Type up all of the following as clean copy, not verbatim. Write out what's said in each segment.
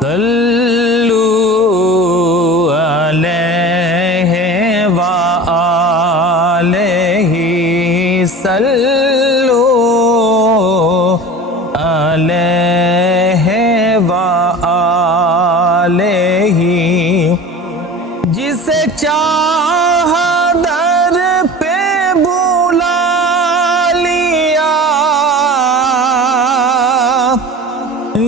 صلو علیہ وآلہ صلو علیہ وآلہ جسے چاہا در پہ بلا لیا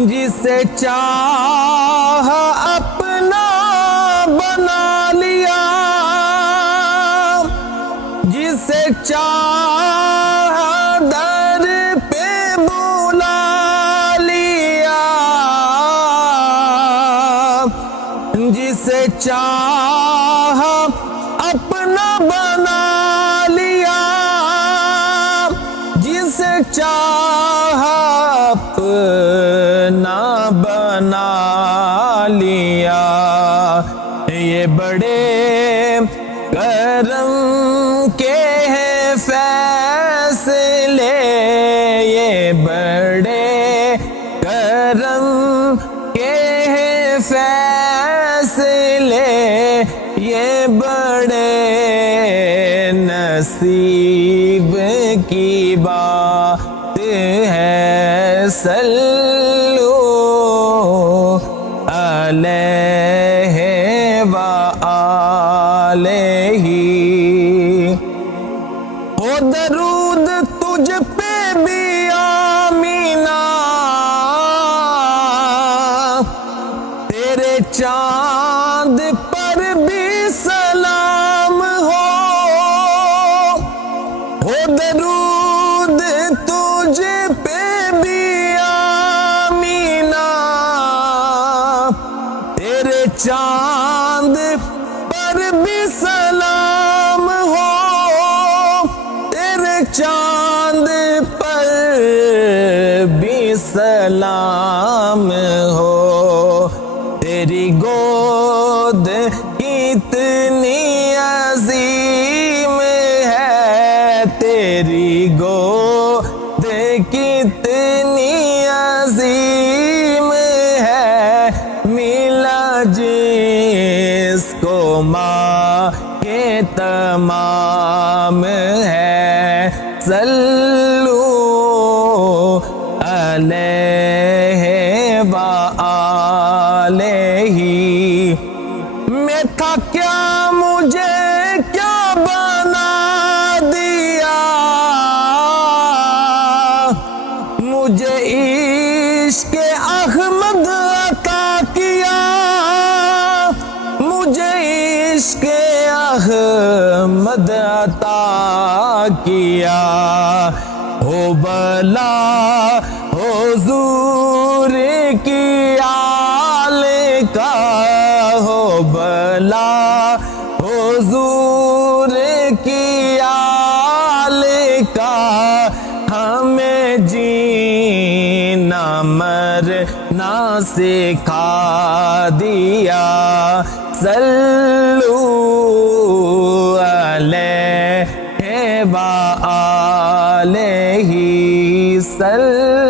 جسے چاہا اپنا بنا لیا جسے چاہا در پہ بلا لیا جسے چاہا اپنا بنا لیا جسے چاہا اپنا بنا لیا یہ بڑے کرم کے ہیں فیصلے یہ بڑے کرم کے ہیں فیصلے یہ بڑے نصیب کی بات ہے صلو علیہ وآلہ ہو درود تجھ پہ بھی آمینہ تیرے چاند پر بھی سلام ہو درود تجھ پہ بھی آمینہ تیرے چاند پر بھی سلام ہو تیرے چاند پر بھی سلام ہو تیری گود کتنی عظیم ہے تیری گود کتنی عظیم ہے ملا جس کو ماں کے تمام ہے صلو علیہ وآلہ میں تھا کیا مجھے کیا بنا دیا مجھے عشق احمد عطا کیا مجھے عشق احمد عطا کیا ہو بلا حضور کی آل کا ہو بلا حضور کی آل کا ہمیں جینا مرنا سکھا دیا صلو علیہ وآلہ صلو